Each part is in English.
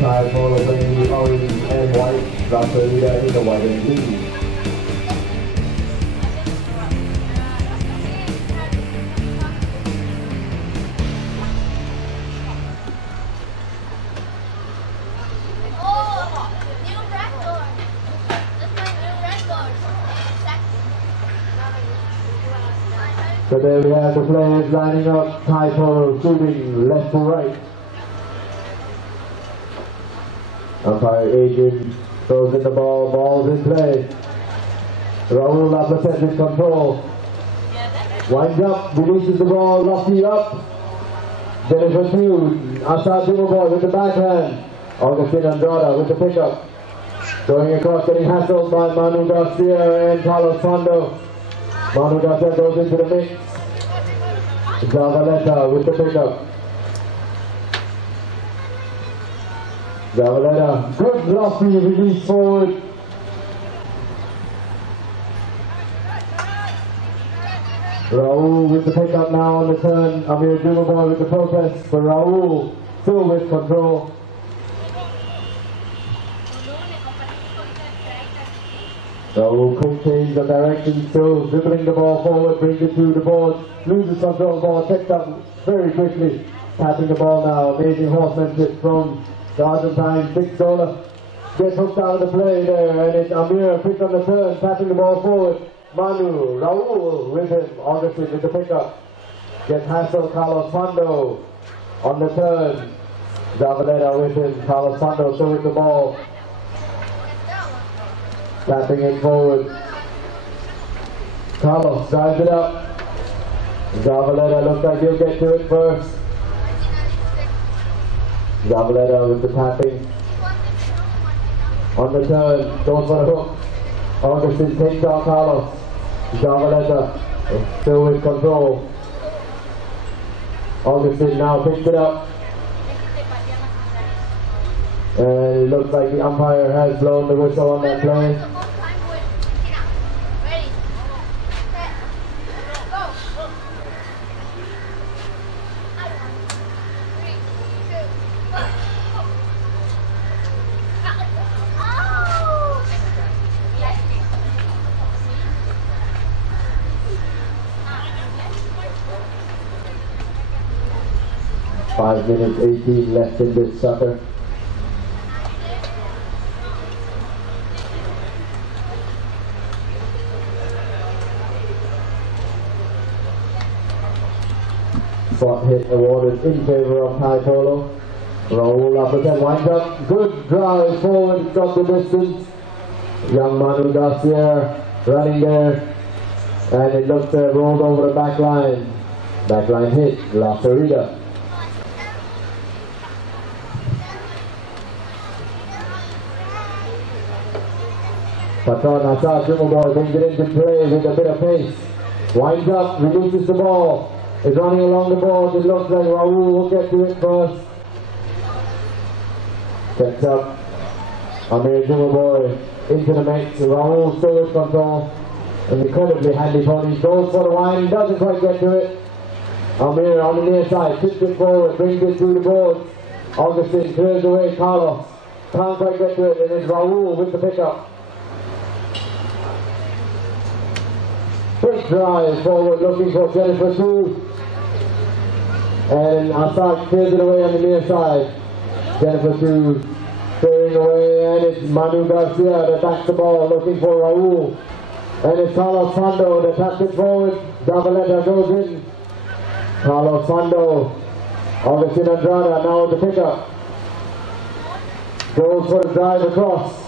Thai Polo playing the orange and white, Sarita in the white and green. So there we have the players lining up, Thai Polo shooting left to right. Umpire Adrian throws in the ball, ball's in play. Raul Laplace with control. Winds up, releases the ball, lofty up. Jennifer Hughes, Assad Dumaboy with the backhand. Augustine Andrada with the pickup. Going across, getting hassled by Manu Garcia and Carlos Fondo. Manu Garcia goes into the mix. Zavaleta with the pickup. Zavaleta, good lofty release forward. Raul with the pickup now on the turn. Amir Dumaboy with the protest, but Raul still with control. Raul quick change of direction, still dribbling the ball forward, brings it to the board, loses control, ball picked up very quickly, tapping the ball now. Amazing horsemanship from the Argentine Big Sola. Gets hooked out of the play there, and it's Amir quick on the turn, tapping the ball forward. Manu, Raul with him, Augustine with the pickup. Gets hassled, Carlos Fondo on the turn. Zavaleta with him, Carlos Fondo still with the ball. Tapping it forward. Carlos drives it up. Zavaleta looks like he'll get to it first. Zavaleta with the tapping. On the turn, goes for the hook. Augustine takes out Carlos. Zavaleta still with control. Augustine now picks it up. And it looks like the umpire has blown the whistle on that play. Five minutes 18 left in this sucker. Spot hit awarded in favor of Thai Polo. Raul Laplace winds up. Good drive forward, got the distance. Young Manu Garcia running there. And it looks rolled over the back line. Back line hit, La Sarita. Patron Assad Dumaboy brings it into play with a bit of pace. Winds up, releases the ball. Is running along the board. It looks like Raul will get to it first. Gets up. Amir Dumaboy into the mix. Raul still with control. An incredibly handy pony. Goes for the wind. Doesn't quite get to it. Amir on the near side. Tips it forward. Brings it through the board. Augustine clears away Carlos. Can't quite get to it. And it's Raul with the pickup. Quick drive forward looking for Jennifer Hughes. And Assad clears it away on the near side. Jennifer Hughes clearing away, and it's Manu Garcia that backs the ball looking for Raul. And it's Carlos Fondo that taps it forward. Zavaleta goes in. Carlos Fondo. Augustine Andrada now with the pickup. Goes for the drive across.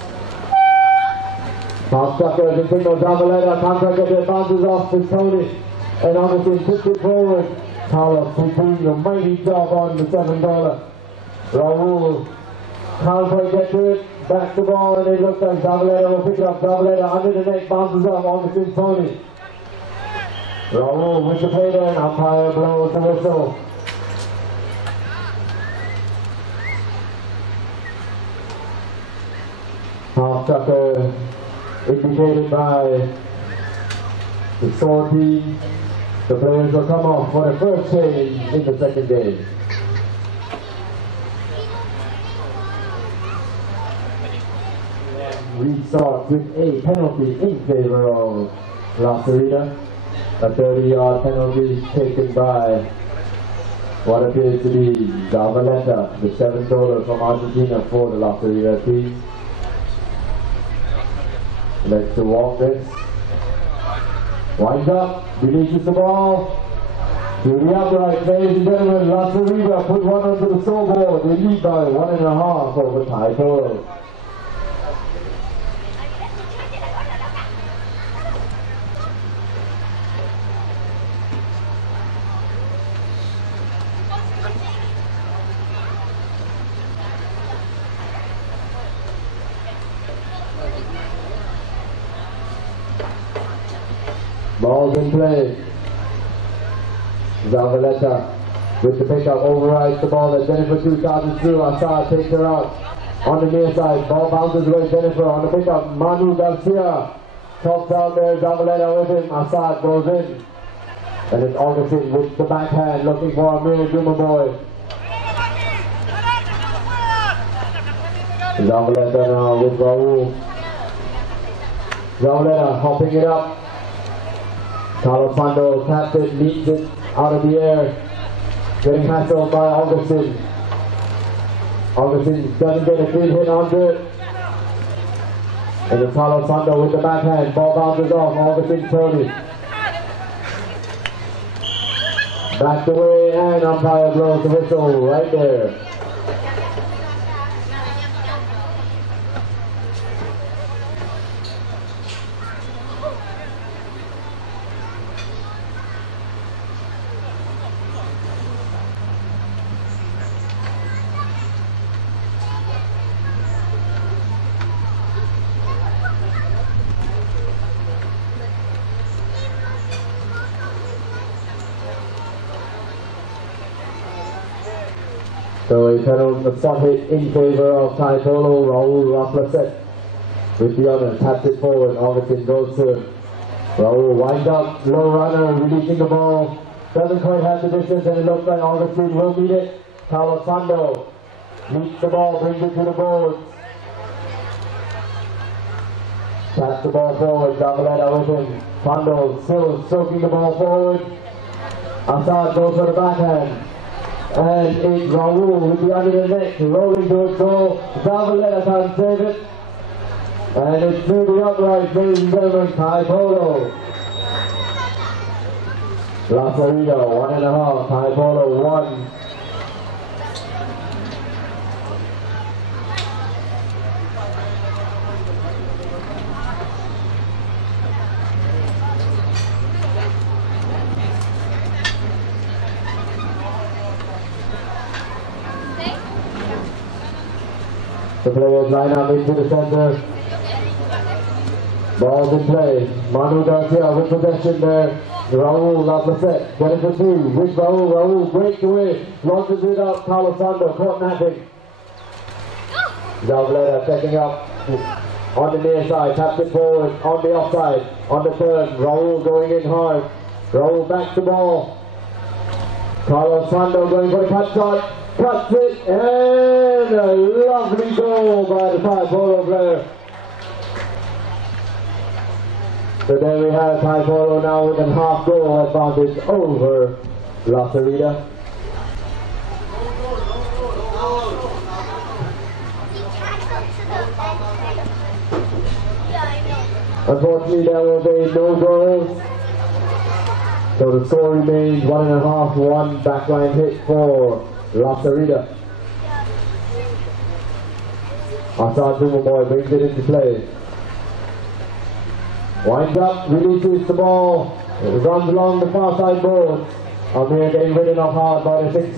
Half sucker as a single. Zavaleta can't quite get it, bounces off his pony. And Augustine puts it forward. Carlos doing a mighty job on the $7. Raul can't quite get to it. Back the ball, and it looks like Zavaleta will pick it up. Zavaleta under the neck, bounces off Augustine's pony. Raul with the play there, and umpire blows the whistle. Half sucker indicated by the score team. The players will come off for the first change in the second game. restart with a penalty in favor of La Sarita. A 30-yard penalty taken by what appears to be Zavaleta, the $7 from Argentina for the La Sarita team. Let's to walk this. Winds up, releases the ball. To the upright, ladies and gentlemen, La Sarita put one onto the scoreboard. They lead by 1.5 over Thai Polo. Ball's in play. Zavaleta with the pickup overrides the ball as Jennifer 2 charges through. Assad takes her out on the near side. Ball bounces away. Jennifer on the pickup. Manu Garcia tops out there. Zavaleta with him. Assad goes in. And it's Augustine with the backhand looking for Amir Dumaboy. Zavaleta now with Raul. Zavaleta hopping it up. Carlos Pando taps it, leads it out of the air, getting hassled by Augustine. Augustine doesn't get a clean hit onto it. And it's Carlos Pando with the backhand, ball bounces off, Augustine Tony. Backed away and umpire blows the whistle right there. So a penalty, a spot hit in favor of Thai Polo. Raul Raplacet with the honor, taps it forward. Augustine goes to him. Raul winds up, low runner, releasing the ball. Doesn't quite have the distance, and it looks like Augustine will meet it. Carlos Pando meets the ball, brings it to the board. Taps the ball forward, Zavaleta with him. Pando still stroking the ball forward. Assad goes for the backhand. And it's Raul with the under the neck, rolling to its goal. Zavaleta can't save it. And it's through the upright, ladies and gentlemen, Thai Polo. La Sarita, 1.5, Thai Polo, 1. The players line up into the center. Ball's in play. Manu Garcia with possession there. Raul Laplacet. Jennifer 2 with Raul. Raul breaks away. Launches it up. Carlos Pando caught napping. Zavaleta setting up on the near side. Taps it forward on the offside. On the turn. Raul going in hard. Raul backs the ball. Carlos Pando going for the cut shot. Cuts it, and a lovely goal by the Thai Polo player. So there we have Thai Polo now with a half goal advantage over La Sarita. Unfortunately, there was a no goal. So the score remains 1.5, 1 backline hit for La Sarita. Assad Dumaboy brings it into play. Winds up, releases the ball. It runs along the far side board. Amir getting ridden off hard by the $6.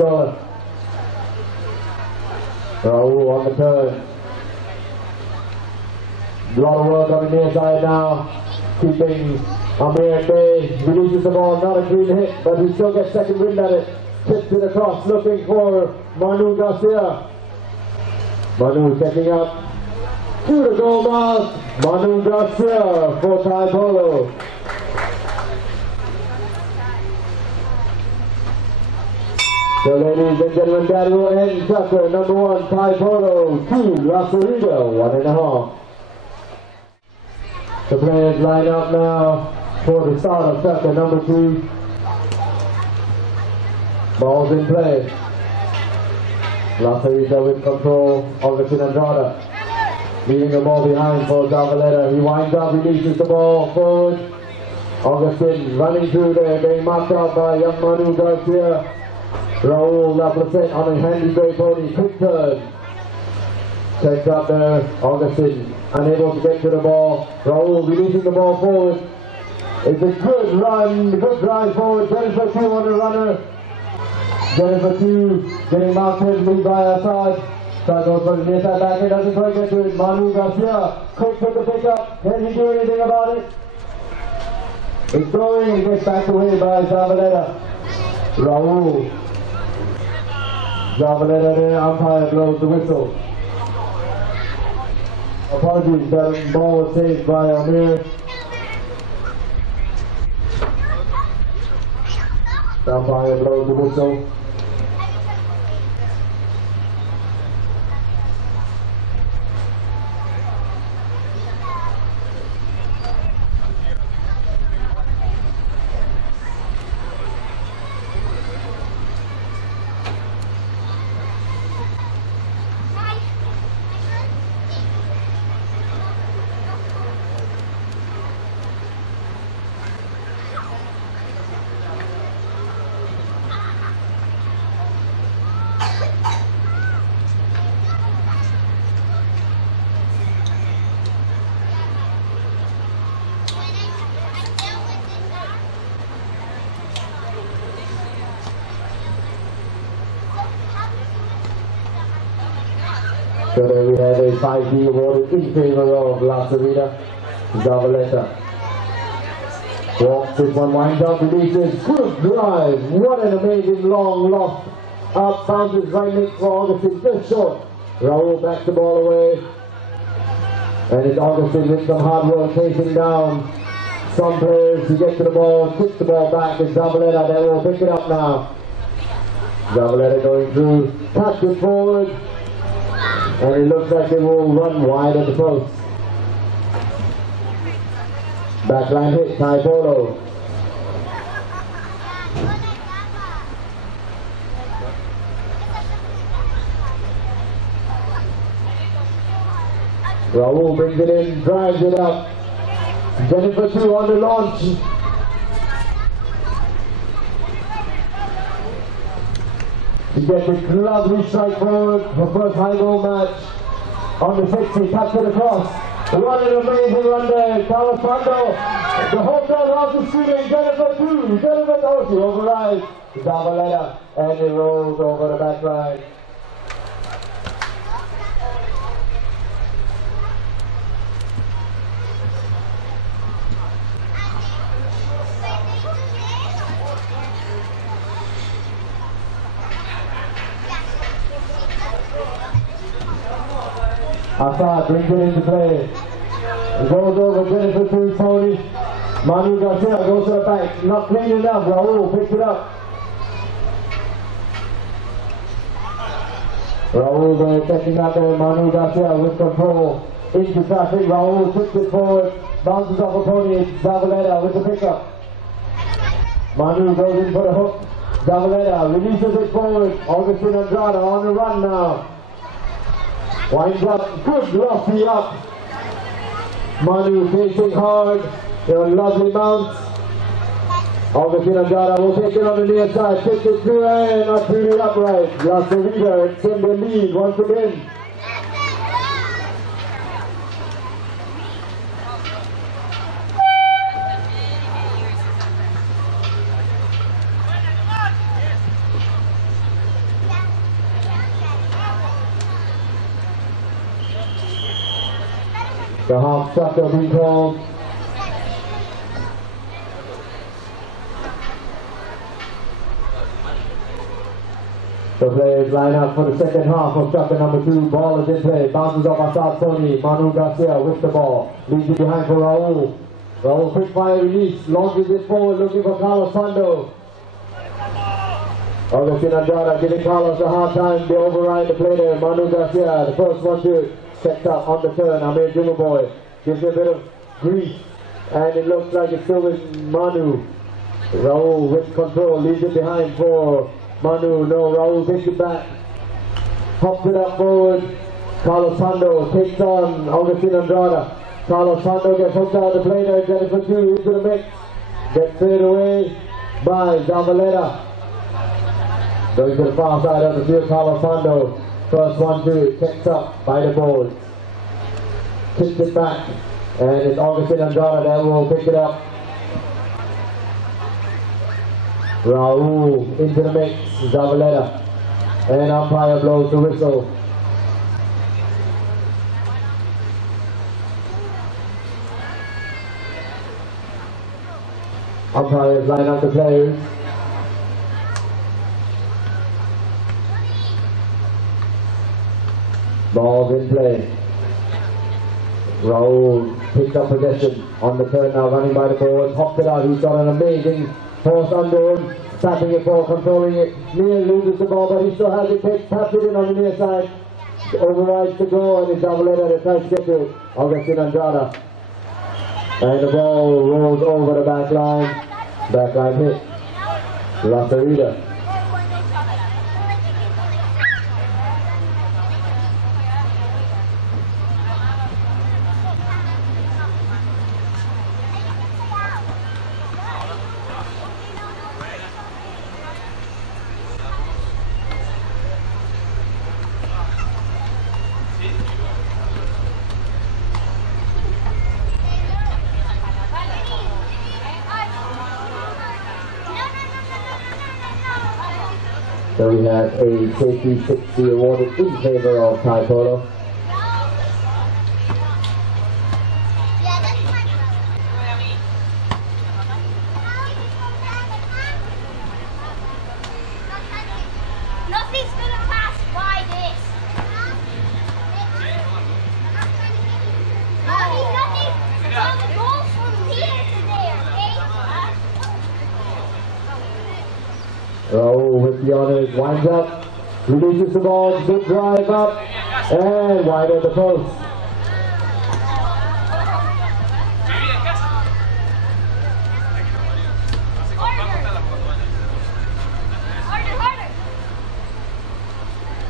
Raul on the turn. A lot of work on the near side now. Keeping Amir at bay. Releases the ball, not a clean hit, but he still gets second wind at it. Tips it across, looking for Manu Garcia. Manu setting up to the goal box. Manu Garcia for Thai Polo. So ladies and gentlemen, that will end chapter number 1, Thai Polo 2, La Sarita 1.5. The players line up now for the start of chapter number 2. Ball's in play. Sarita with control of the Andrada. Leaving the ball behind for Zavaleta. He winds up, releases the ball forward. Augustine running through there, being marked out by young Manu Garcia. Raul Laplacette on a handy gray pony, quick turn. Takes up there, Augustine unable to get to the ball. Raul releasing the ball forward. It's a good run, good drive forward. Jennifer 2 on the runner. Jennifer 2 getting marked in, lead by our side. Try goes for the near side back, it doesn't quite get to it. Manu Garcia, quick with the pickup. Can he do anything about it? It's going, it gets back away by Zavaleta. Raul. Zavaleta there, umpire blows the whistle. Apologies, that ball was saved by Amir. The umpire blows the whistle. So there we have a 5D awarded in favor of Sarita. Zavaleta walks this one, winds up, releases, good drive. What an amazing long loft. Up, bounces right next for Augustine, just short. Raul backs the ball away. And it's Augustine with some hard work chasing down some players to get to the ball, kicks the ball back. It's Zavaleta that will pick it up now. Zavaleta going through, taps it forward. And it looks like they will run wide at the post. Backline hit, Polo. Raul brings it in, drives it up. Jennifer 2 on the launch. She gets a lovely strike forward, her first high goal match on the 60, taps it across. What an amazing run there, Carlos Pando. The whole crowd out is screaming, Jennifer 2, Jennifer 2, she overrides Zavaleta, and it rolls over the back line. Assad brings it into play. It goes over Jennifer 2's pony. Manu Garcia goes to the back. Not clean enough. Raul picks it up. Raul there catching up there. Manu Garcia with control. Into traffic. Raul puts it forward. Bounces off a pony. It's Zavaleta with the pickup. Manu goes in for the hook. Zavaleta releases it forward. Augustine Andrada on the run now. Winds up, good lofty up. Manu facing hard. They're lovely mounts. Augustine Andrada will take it on the near side. Takes it through and not really upright. Sarita extend the lead once again. The half sucker being called. The players line up for the second half of chapter number 2. Ball is in play. Bounces off Assad Tony. Manu Garcia with the ball. Leaves it behind for Raul. Raul quick fire release. Launches it forward looking for Carlos Pando. Augustine Andrada giving Carlos a hard time. They override the play there. Manu Garcia, the first one to it. Checks up on the turn. Amir Jumaboy gives it a bit of Greece. And it looks like it's still with Manu. Raul with control, leaves it behind for Manu. No, Raul takes it back. Hops it up forward. Carlos Hondo takes on Augustin Andrada. Carlos Hondo gets hooked out of the play there. Jennifer 2 into the mix. Gets cleared away by Zavaleta. Going to the far side of the field, Carlos Hondo. First one to checked up by the board. Kicks it back. And it's Augustin Andrada that will pick it up. Raul into the mix. Zavaleta. And umpire blows the whistle. Umpires line up the players. Ball's in play. Raul picks up possession on the turn now, running by the board, hops it out. He's got an amazing horse under him, tapping it for, controlling it. Neil loses the ball, but he still has it picked, taps it in on the near side, overrides the goal, and it's Zavaleta that tries to get to it. Augustin Andrada. And the ball rolls over the back line. Back line hit. La Sarita. So we have a safety 60 awarded in favor of Thai Polo. Nothing's gonna pass by this. Nothing. All the goals from here to there, okay? Raul with the honors, winds up, releases the ball, good drive up, and wide at the post.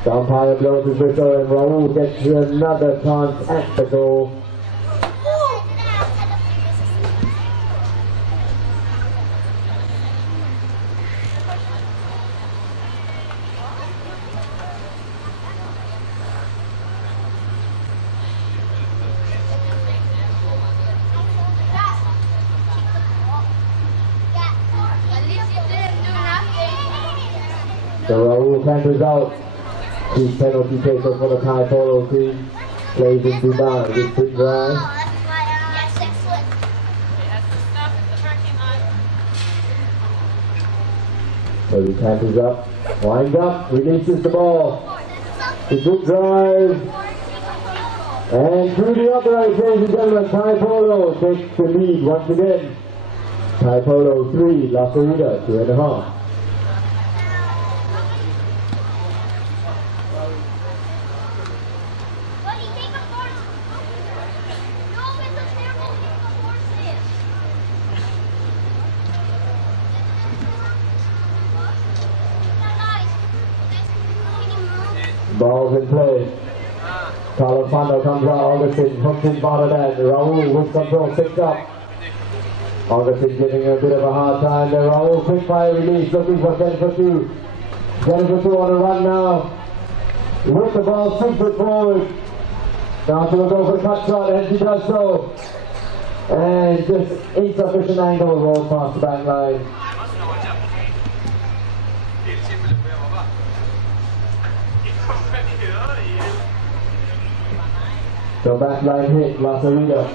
The umpire blows his whistle and Raul gets another chance at the goal. So Raul canters out. His penalty taker for the Thai Polo team. Plays in Dubai with Big Dry. So he canters up, winds up, releases the ball. The good drive. And through the upright, ladies and gentlemen, Thai Polo takes the lead once again. Thai Polo 3, La Sarita 2.5. Ball's in play. Carlos Hondo comes out. Augustin hooks in bottom end. Raul with control, six up. Augustin giving a bit of a hard time there. Raul quick fire release, looking for Jennifer 2. Jennifer 2 on the run now. With the ball, 6 foot forward. Now she will go for a cut shot, and she does so. And just insufficient angle rolls past the back line. So back line hit, La Sarita.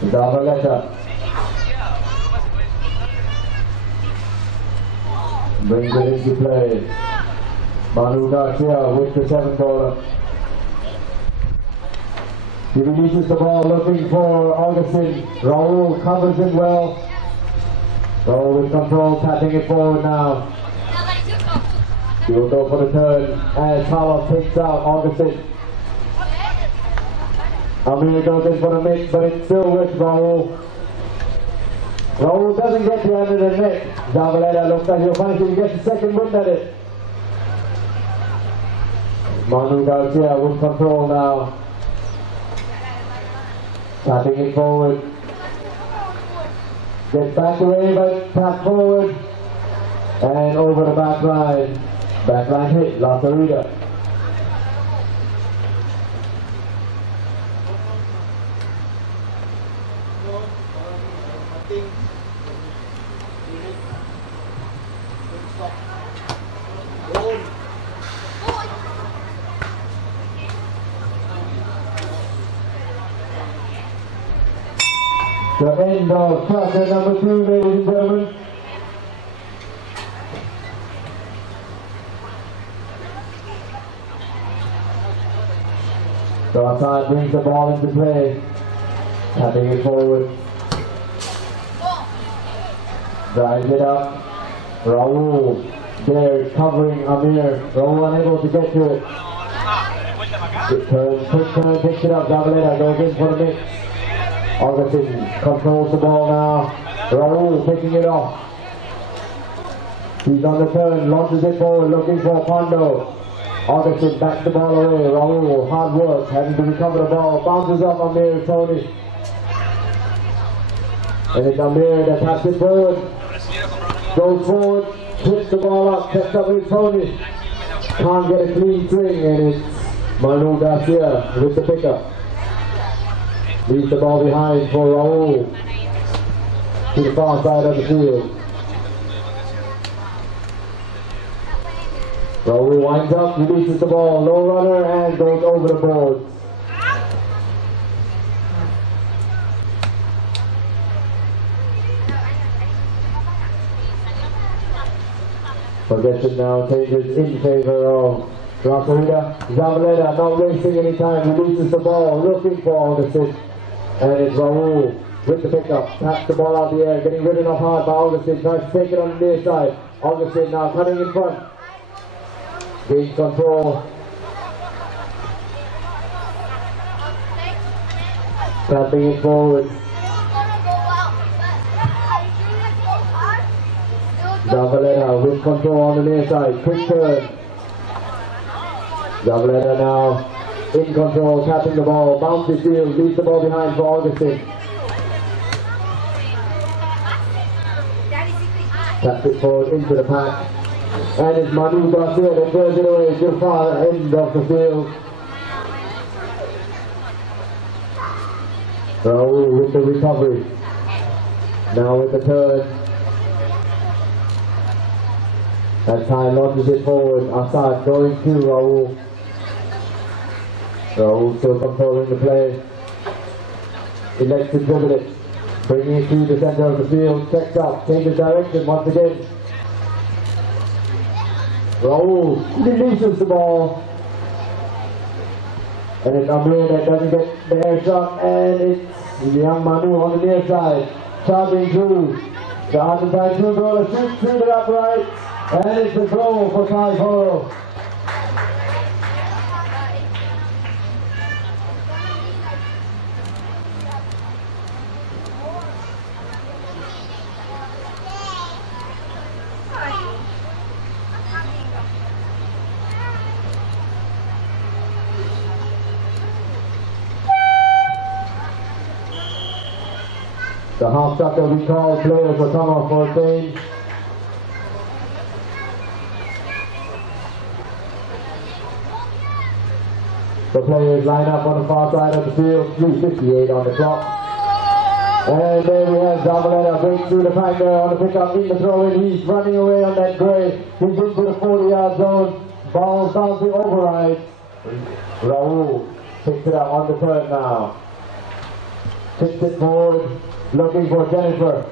Zavaleta brings it into play. Manu Garcia with the 7-goaler. He releases the ball looking for Augustin. Raul covers him well. Raul with control, tapping it forward now. He will go for the turn as Carlos takes out Augustin. Amir goes in for the mix, but it's still with Raul. Raul doesn't get the end of the net. Zavaleta looks like he'll find he gets the second wind at it. Manu Garcia with control now. Tapping it forward. Gets back away, but tap forward. And over the back line. Back line hit, La Sarita. The end of quarter number 2, ladies and gentlemen. So Assad brings the ball into play, tapping it forward. Drives it up. Raul there covering Amir. Raul unable to get to it. Quick turn, picks it up. Zavaleta goes in for the mix. Augustin controls the ball now. Raul picking it off. He's on the turn, launches it forward, looking for Pondo. Augustin backs the ball away. Raul, hard work, having to recover the ball. Bounces off Amir, Tony. And it's Amir that taps it forward. Goes forward, hits the ball up, checks up with Tony. Can't get a clean swing, and it's Manu Garcia with the pickup. Leaves the ball behind for Raul to the far side of the field. Raul winds up, releases the ball, low runner, and goes over the boards. Possession now changes in favor of Sarita. Zavaleta not wasting any time, releases the ball, looking for Augustin. And it's Raul with the pickup, taps the ball out of the air, getting ridden off hard by Augustin, tries to take it on the near side. Augustin now cutting in front, gains control. Tapping it forward. Zavaleta with control on the near side, quick turn. Zavaleta now in control, tapping the ball, bounces field, leaves the ball behind for Augustin. Taps it forward into the pack. And it's Manu Garcia that throws it away to the far end of the field. Raul with the recovery. Now with the turn. That time launches it forward. Assad going to Raul. Raul still controlling the play. Elects to dribble it. Bringing it to the center of the field. Checks out. Changes direction once again. Raul releases the ball. And it's Amir that doesn't get the air shot. And it's the young Manu on the near side. Charging through. The Argentine two-goaler shoots through the upright. And it's a goal for Polo. The half shot that we call players will come off for a change. The players line up on the far side of the field, 3:58 on the clock. And there we have Zavaleta breaks through the pack there on the pickup in the throw-in. He's running away on that gray. He's into the 40-yard zone. Ball bouncing override. Raul picks it up on the turn now. Kicks it forward, looking for Jennifer.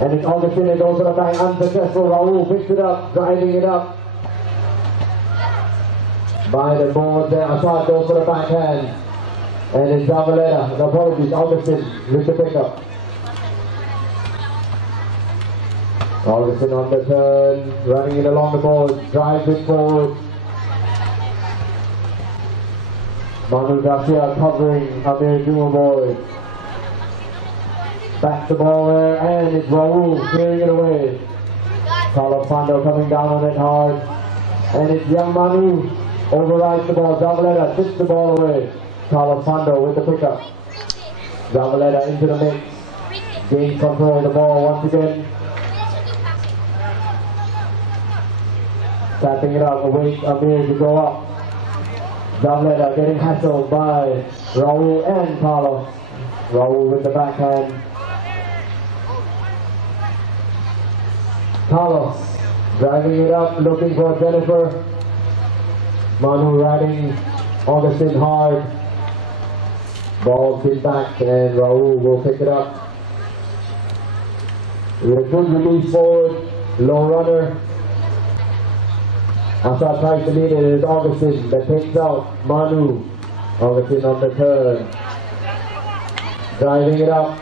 And it's Augustin that goes to the back, unsuccessful. Raul picks it up, driving it up. By the board there, Assad goes for the backhand. And it's Zavaleta, no apologies, Augustin with the pickup. Augustin on the turn, running it along the board, drives it forward. Manu Garcia covering Amir Juma boy. Back the ball there, and it's Raul clearing it away. Carlos Pando coming down on it hard. And it's young Manu overrides the ball. Zavaleta tips the ball away. Carlos Pando with the pickup. Zavaleta into the mix. Gains control of the ball once again. Tapping it out, await Amir to go up. Zavaleta getting hassled by Raul and Carlos. Raul with the backhand. Carlos driving it up, looking for Jennifer. Manu riding Augustin hard. Ball spin back and Raul will pick it up. With a good release forward, low runner. Assad tries to lead it, it's Augustin that takes out Manu. Augustin on the turn. Driving it up.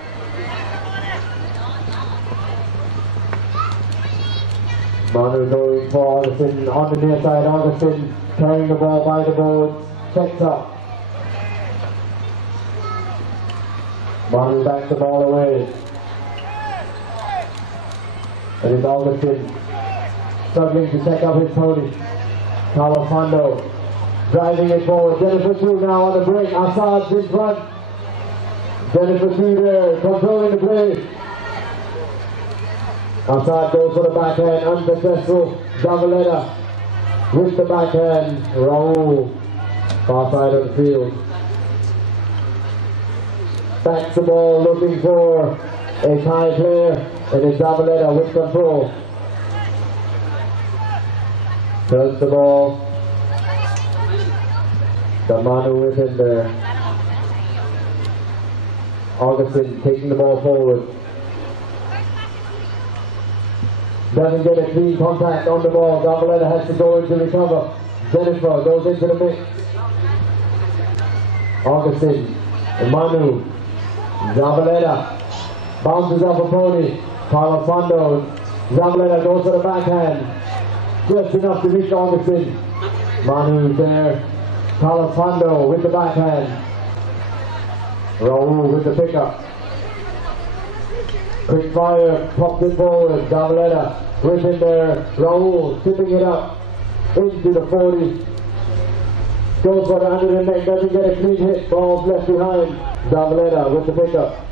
Manu going for Augustin on the near side. Augustin carrying the ball by the board. Checks up. Manu backs the ball away. And it's Augustin struggling to check up his pony. Carlos Pando driving it forward. Jennifer Chu now on the break. Assad's in front. Jennifer Chu there, controlling the play. Assad goes for the backhand, unsuccessful. Zavaleta with the backhand. Raul, far side of the field. Backs the ball, looking for a tie player, and it's Zavaleta with control. Turns the ball. The Manu is in there. Augustin taking the ball forward. Doesn't get a clean contact on the ball. Zavaleta has to go in to recover. Jennifer goes into the mix. Augustin, Manu, Zavaleta bounces off a pony. Carlos Pando. Zavaleta goes for the backhand. Just enough to reach Augustin. Manu there. Carlos Pando with the backhand. Raul with the pickup. Quick fire, pops it forward. Zavaleta with in there. Raul tipping it up into the 40. Goes for the under the neck, doesn't get a clean hit. Ball's left behind. Zavaleta with the pickup.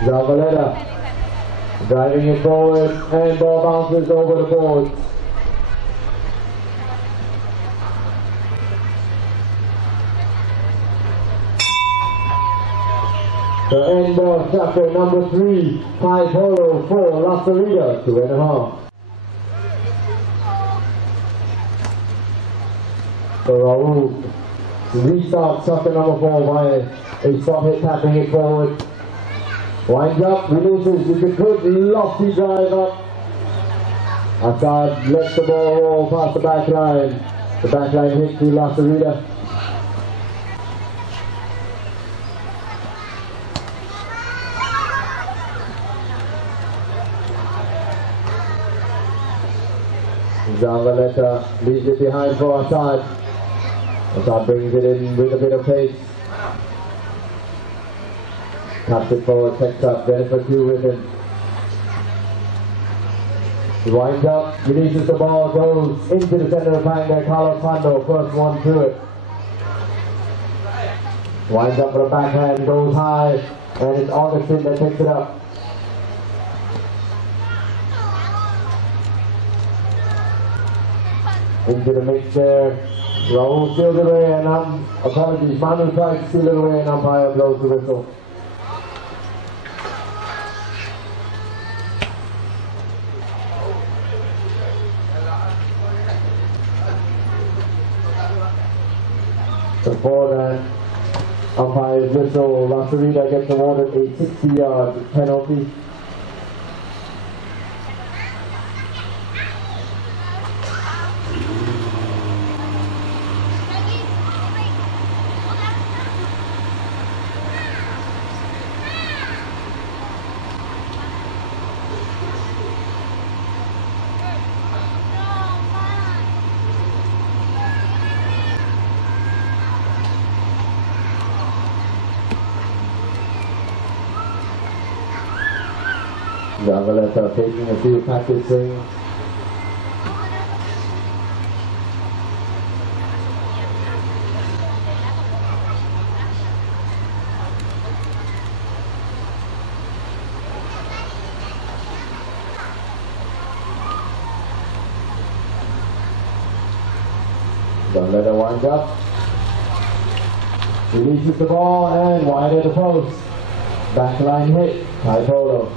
Zavaleta driving it forward, and ball bounces over the board. The end of chapter number 3, Thai Polo 4, La Sarita 2.5. So Raul restarts chapter number 4 by a soft hit, tapping it forward. Winds up, releases with a good lofty drive up. Assad lets the ball roll past the back line. The back line hit to La Sarita. Zavaleta leaves it behind for Assad. Assad brings it in with a bit of pace. Taps it forward, checks up, Jennifer Chu with him. He winds up, releases the ball, goes into the center of the pack there. Carlos Pando, first one to it. Winds up for a backhand, goes high, and it's Augustin that picks it up. Into the mix there. Raul steals it away, and apologies, Manu tries to steal it away, and umpire blows the whistle. Before that umpire's whistle, La Sarita gets awarded a 60-yard penalty. Zavaleta taking a few practice swings. Zavaleta winds up. Releases the ball and wide at the post. Backline hit by Polo.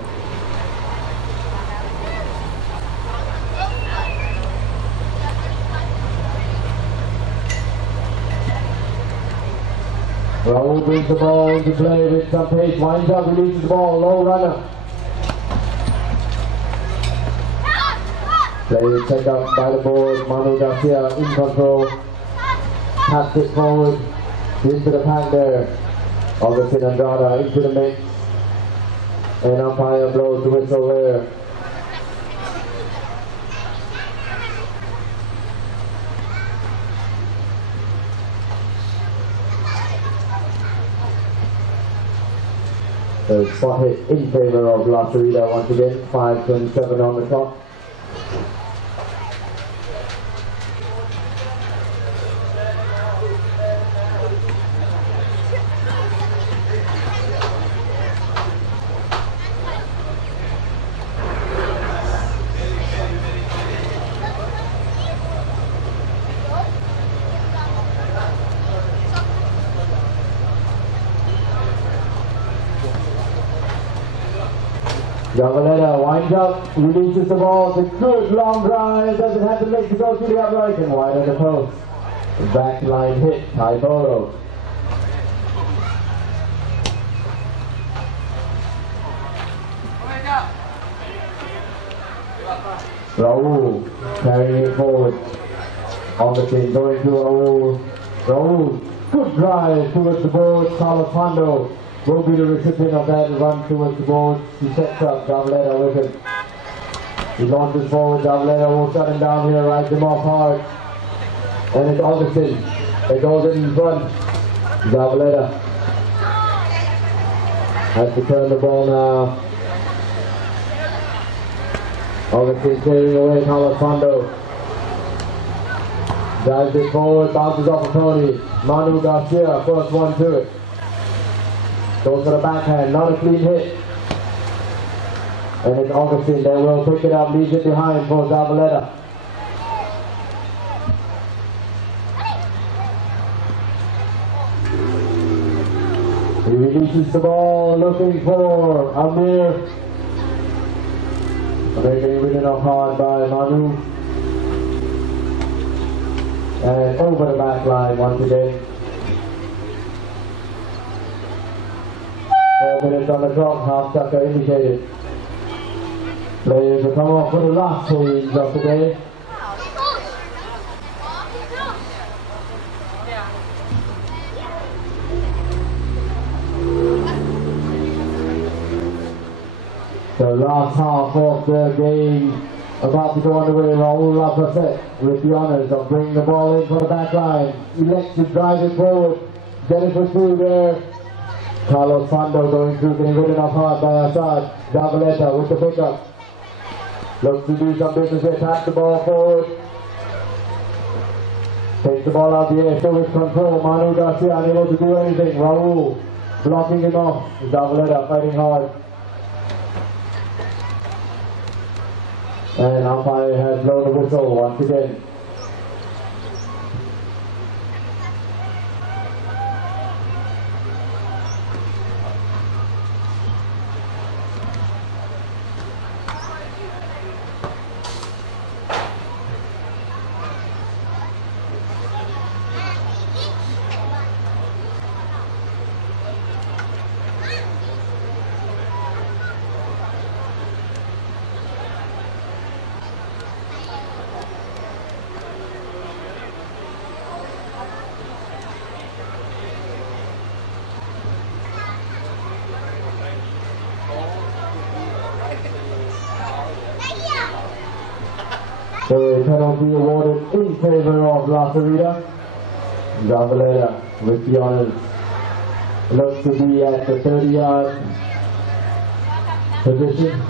Raul brings the ball into play with some pace, winds up, releases the ball, low runner. Play is set up by the board, Manu Garcia in control. Pass it forward, into the pack there. Augustin Andrada into the mix. And umpire blows the whistle there. So spot hit in favor of La Sarita once again, 5:27 on the clock. Zavaleta winds up, releases the ball, it's a good long drive, doesn't have to make the go to the upright and wide at the post. Backline hit by Polo. Raul carrying it forward. Augustin going to Raul. Raul, good drive towards the board. Carlos Hondo will be the recipient of that run towards the board. He sets up Zavaleta with him. He launches forward, Zavaleta will shut him down here, rides him off hard. And it's Augustin that goes in front. Zavaleta has to turn the ball now. Augustin clearing away Carlos Hondo. Drives it forward, bounces off a pony. Manu Garcia, first one to it. Goes for the backhand, not a clean hit. And it's Augustin that will pick it up, leaves it behind for Zavaleta. He releases the ball, looking for Amir. Being ridden off hard by Manu. And over the back line once again. 4 minutes on the clock, half chucker indicated. Players will come off for the last change of the day. The last half of the game about to go underway. Raul Laprasset with the honours of bringing the ball in for the back line. Elects to drive it forward. Get it for two there. Carlos Hondo going through, getting ridden off hard by Assad. Zavaleta with the pickup. Looks to do some business here. Taps the ball forward. Takes the ball out the air. Still with control. Manu Garcia unable to do anything. Raul blocking him off. Zavaleta fighting hard. And umpire has blown the whistle once again. So a penalty awarded in favor of La Sarita. Zavaleta with the honours. Looks to be at the 30-yard position.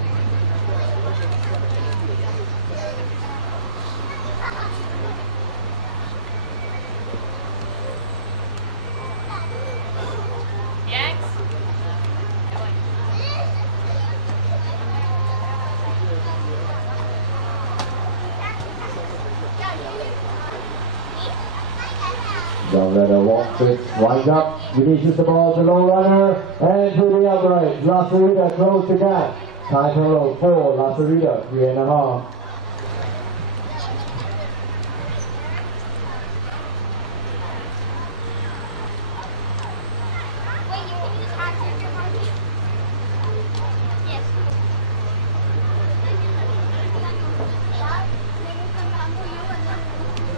Zavaleta walks it, winds up, releases the ball to low runner, and to the upright. La Sarita close the gap. Time total 4, La Sarita 3.5. Wait, you can use access your monkey? Yes.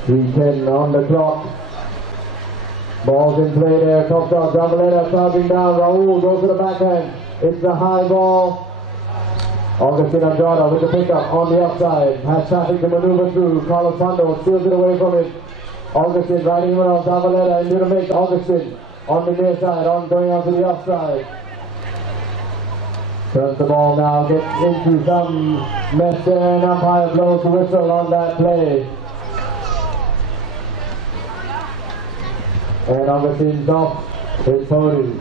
3:10 on the clock. Ball's in play there. Top shot. Zavaleta charging down. Raul goes to the backhand. It's the high ball. Augustin Andrada with the pickup on the upside. Has traffic to maneuver through. Carlos Pando steals it away from it. Augustin riding him around. Zavaleta into the mix. Augustin on the near side. Going on to the offside. Turns the ball now. Gets into some mess there. And umpire blows the whistle on that play. And Augustin's off his podium.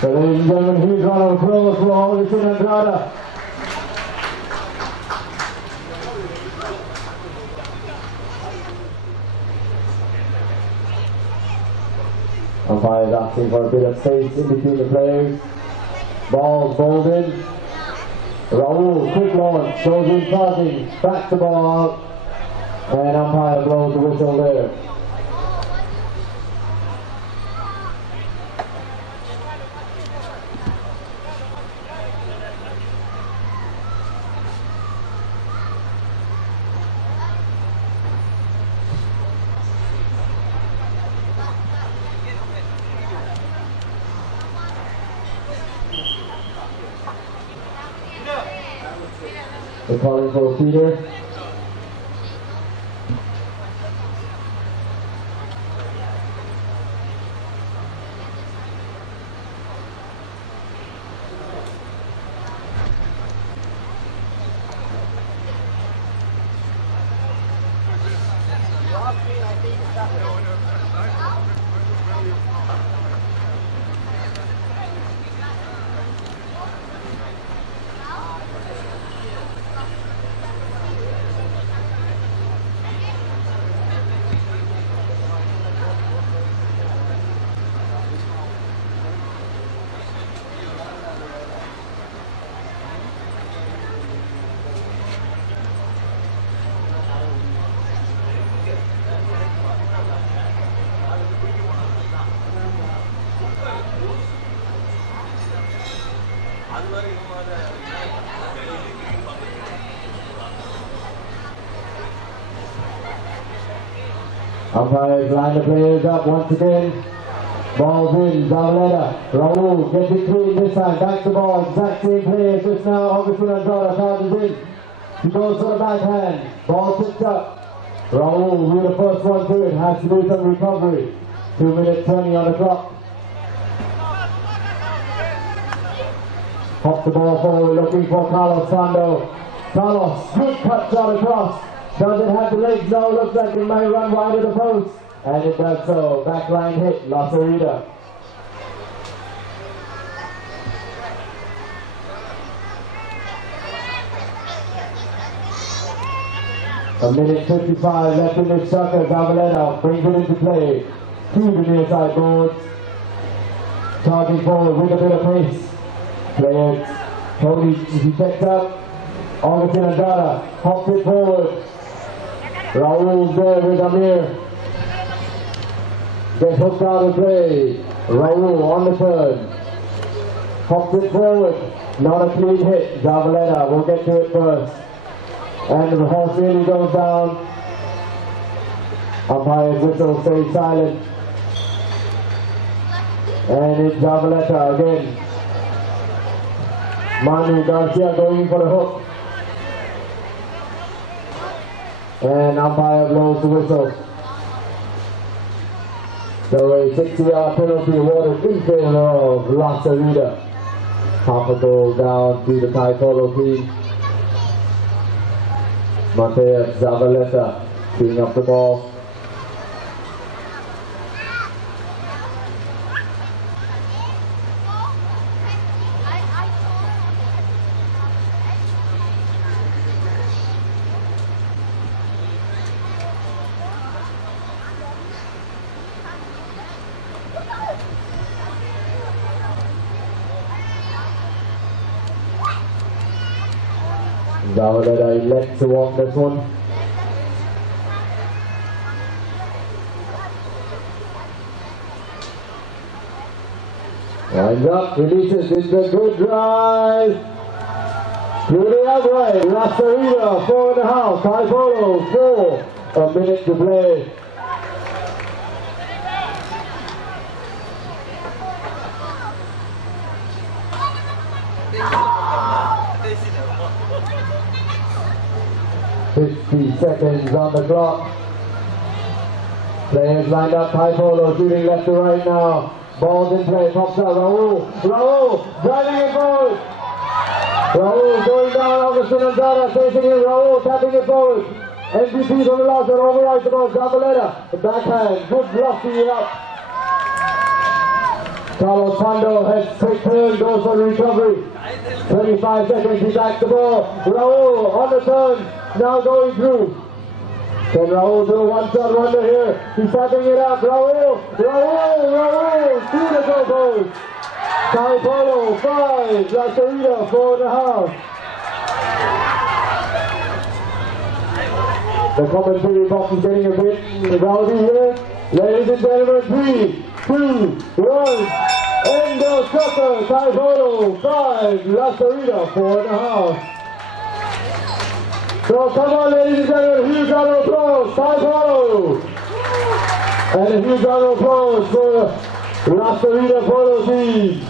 So ladies and gentlemen, here's one of applause for Augustin Andrada. Umpire is asking for a bit of space in between the players. Ball bowled in. Raul, quick launch, goes in passing, backs the ball out, and umpire blows the whistle there. They're calling for Peter. Umpires line the players up once again. Ball's in, Zavaleta. Raul gets it clean this time, backs the ball, exact same play as just now. Augustin Andrada charges in. He goes for the backhand. Ball picked up. Raul with the first one to it, has to do some recovery. 2 minutes 20 on the clock. Pops the ball forward, looking for Carlos Sando. Carlos, good cut shot across. Does it have the legs? No, looks like it might run wide of the post. And it does so. Backline hit, La Sarita. A minute 55 left in this sucker. Zavaleta brings it into play. To the near side boards. Charging forward with a bit of pace. Players, Tony, he checks up. Augustin Andrada hops it forward. Raul's there with Amir. Gets hooked out of play. Raul on the turn. hops it forward. Not a clean hit. Zavaleta will get to it first. And the horse nearly goes down. Umpire's whistle stays silent. And it's Zavaleta again. Manu Garcia going for the hook. And umpire blows the whistle. So a 60-yard penalty awarded in favor of La Sarita. Half a goal down to the Thai Polo team. Mateus Zavaleta teeing up the ball. Zavaleta elects to walk this one. Winds up, releases, it's a good drive. Through the upright, La Sarita, 4.5, Thai Polo, 4, a minute to play. Seconds on the clock. Players lined up, Thai Polo shooting left to right now. Ball's in play, pops up, Raul driving it forward. Raul going down, Augustin Andrada facing it, Raul tapping it forward. MVP from the last one, overrides the ball, Zavaleta, the backhand, good bluffing it up. Carlos Pando has quick turn, goes for the recovery. 25 seconds, he backs the ball. Raul on the turn. Now going through. Can Raul do a one-shot wonder here? He's tapping it up. Raul! Through the goalpost. Thai Polo 5, La Sarita 4.5. The commentary box is getting a bit rowdy here. Ladies and gentlemen, 3, 2, 1. End of soccer. Thai Polo 5, La Sarita 4.5. So come on, ladies and gentlemen, huge round of applause, Thai Polo! And a huge round of applause for La Sarita Polo team.